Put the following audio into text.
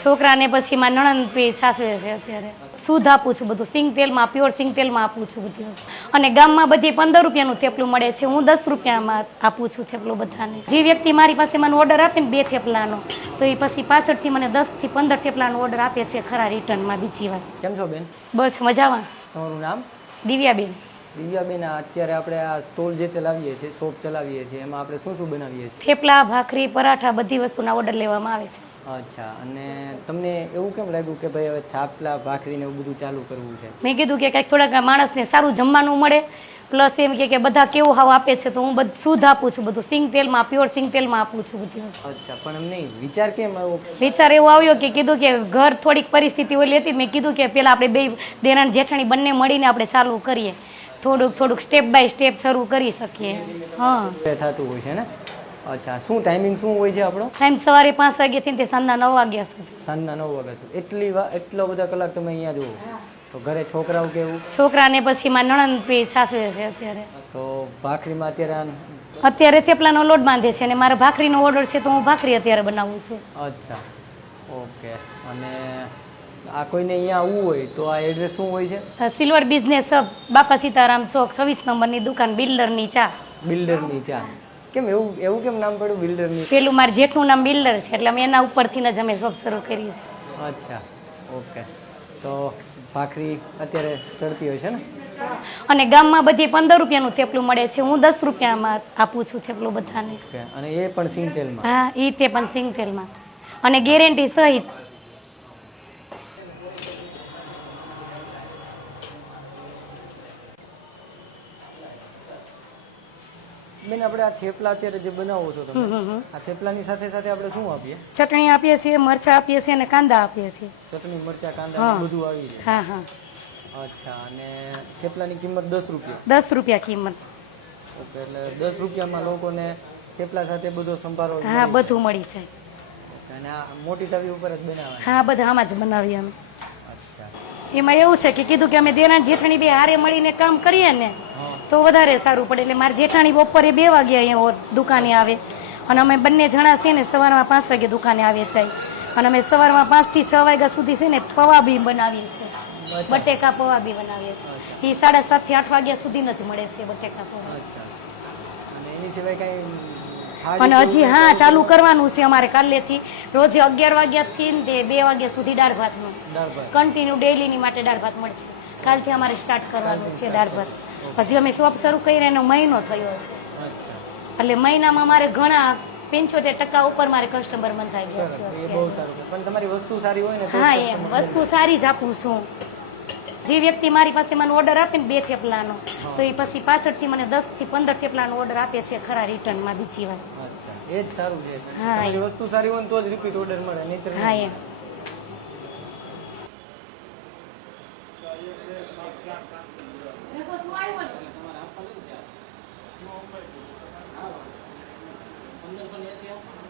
છોકરાને પછી મારા નણંદ પી સાસવે છે અત્યારે શુદ્ધ આપું છું બધું સિંગ તેલમાં પ્યોર સિંગ તેલમાં આપું છું બધી વસ્તુ અને ગામમાં બધી 15 રૂપિયાનું થેપલું મળે છે હું 10 રૂપિયામાં આપું છું થેપલું બધાને જે વ્યક્તિ મારી પાસે મને ઓર્ડર આપે ને 2 થેપલાનો તો એ પછી પાછળથી મને 10 થી 15 થેપલાનો ઓર્ડર આપે છે ખરા રિટર્નમાં બીજી વાર. કેમ છો બેન? બસ મજામાં. તમારું નામ? દિવ્યાબેન. દિવ્યાબેન, અત્યારે આપણે આ સ્ટોલ જે ચલાવીએ છીએ, શોપ ચલાવીએ છીએ, એમાં આપણે શું શું બનાવીએ છીએ? થેપલા, ભાખરી, પરાઠા બધી વસ્તુના ઓર્ડર લેવામાં આવે છે. અચ્છા, અને તમને એવું કેમ લાગ્યું કે ભાઈ હવે થાપલા ભાખરીને એવું બધું ચાલુ કરવું છે? મેં કીધું કે કંઈક થોડાક માણસને સારું જમવાનું મળે, પ્લસ એમ કે બધા કેવું હાવ આપે છે તો હું બધું શુદ્ધ આપું છું બધું સિંગ તેલમાં પ્યોર સિંગ તેલમાં આપું છું બધી વસ્તુ. અચ્છા, પણ એમ નહીં, વિચાર કેમ આવ્યો? વિચાર એવો આવ્યો કે કીધું કે ઘર થોડીક પરિસ્થિતિ ઓલી હતી, મેં કીધું કે પેલા આપણે બે દેરાણ જેઠાણી બંને મળીને આપણે ચાલુ કરીએ, થોડુંક સ્ટેપ બાય સ્ટેપ શરૂ કરી શકીએ. હા, થતું હોય છે ને. અચ્છા, શું ટાઈમિંગ શું હોય છે આપણો? ટાઈમ સવારે 5 વાગ્યાથી તે સાંજના 9 વાગ્યા સુધી. સાંજના 9 વાગ્યા સુધી એટલો બધા કલાક તમે અહીંયા જુઓ તો ઘરે છોકરાઓ કેવું? છોકરાને પછી મારા નણંદ પી સાસવે છે અત્યારે. તો ભાખરીમાં અત્યારે થેપલાનો લોટ બાંધે છે અને મારો ભાખરીનો ઓર્ડર છે તો હું ભાખરી અત્યારે બનાવું છું. અચ્છા, ઓકે. અને આ કોઈને અહીંયા આવવું હોય તો આ એડ્રેસ શું હોય છે? સિલ્વર બિઝનેસ હબ, બાપા સીતારામ ચોક 26 નંબરની દુકાન, બિલ્ડરની ચા. બિલ્ડરની ચા. કેમ એવું કેમ નામ પડ્યું બિલ્ડરની? પેલું મારા જેઠનું નામ બિલ્ડર છે એટલે અમે એના ઉપરથી જ અમે શોપ શરૂ કરી છે. અચ્છા, ઓકે. તો ભાખરી અત્યારે ચડતી હોય છે ને? અને ગામમાં બધી 15 રૂપિયાનું થેપલું મળે છે હું 10 રૂપિયામાં આપું છું થેપલું બધાને. અને એ પણ સિંગ તેલમાં? હા, એ તે પણ સિંગ તેલમાં અને ગેરંટી સહિત. બેન, આપણે આ થેપલા અત્યારે જે બનાવો છો તમે, આ થેપલાની સાથે સાથે આપણે શું આપીએ? ચટણી આપીએ છીએ, મરચાં આપીએ છીએ અને કાંદા આપીએ છીએ. ચટણી, મરચાં, કાંદા બધું આવી જાય? હા હા. અચ્છા, અને થેપલાની કિંમત 10 રૂપિયા? 10 રૂપિયા કિંમત. ઓકે, એટલે 10 રૂપિયામાં લોકોને થેપલા સાથે બધો સંભારો? હા, બધું મળી જાય. અને આ મોટી તવી ઉપર જ બનાવવાની? હા, બધા આમાં જ બનાવીએ અમે. અચ્છા. એમાં એવું છે કે કીધું કે અમે દેરાણ જેઠાણી બે હારે મળીને કામ કરીએ ને તો વધારે સારું પડે. એટલે મારી જેઠાણી બપોરે 2 વાગે અહીંયા દુકાને આવે અને અમે બંને જણા છે ને સવારમાં 5 વાગે દુકાને આવીએ છીએ અને અમે સવારમાં 5 થી 6 વાગ્યા સુધી છે ને પૌવા બી બનાવીએ છીએ. બટેકા પૌવા બી બનાવીએ છીએ. એ 7:30 થી 8 વાગ્યા સુધી જ મળે છે બટેકા પૌવા. અને એની સિવાય કઈ? અને હજી હા ચાલુ કરવાનું છે અમારે કાલેથી. રોજે 11 વાગ્યાથી 2 વાગ્યા સુધી દાળ ભાતનું કન્ટિન્યુ ડેઈલીની માટે દાળ ભાત મળશે. કાલથી અમારે સ્ટાર્ટ કરવાનું છે દાળ ભાત. હજી અમે શોપ શરૂ કરીને એનો મહિનો થયો છે એટલે મહિનામાં મારે ઘણા 75% ઉપર મારે કસ્ટમર બંધાઈ ગયા છે. બહુ સારું છે. પણ તમારી વસ્તુ સારી હોય ને? હા, એમ વસ્તુ સારી જ આપું છું. જે વ્યક્તિ મારી પાસે મને ઓર્ડર આપે ને 2 થેપલાનો તો એ પછી પાછળથી મને 10 થી 15 થેપલાનો ઓર્ડર આપે છે ખરા રિટર્નમાં બીજી વાર. અચ્છા, એ જ સારું છે. હા, તમારી વસ્તુ સારી હોય ને તો જ રિપીટ ઓર્ડર મળે, નહીંતર હા એમ. $1580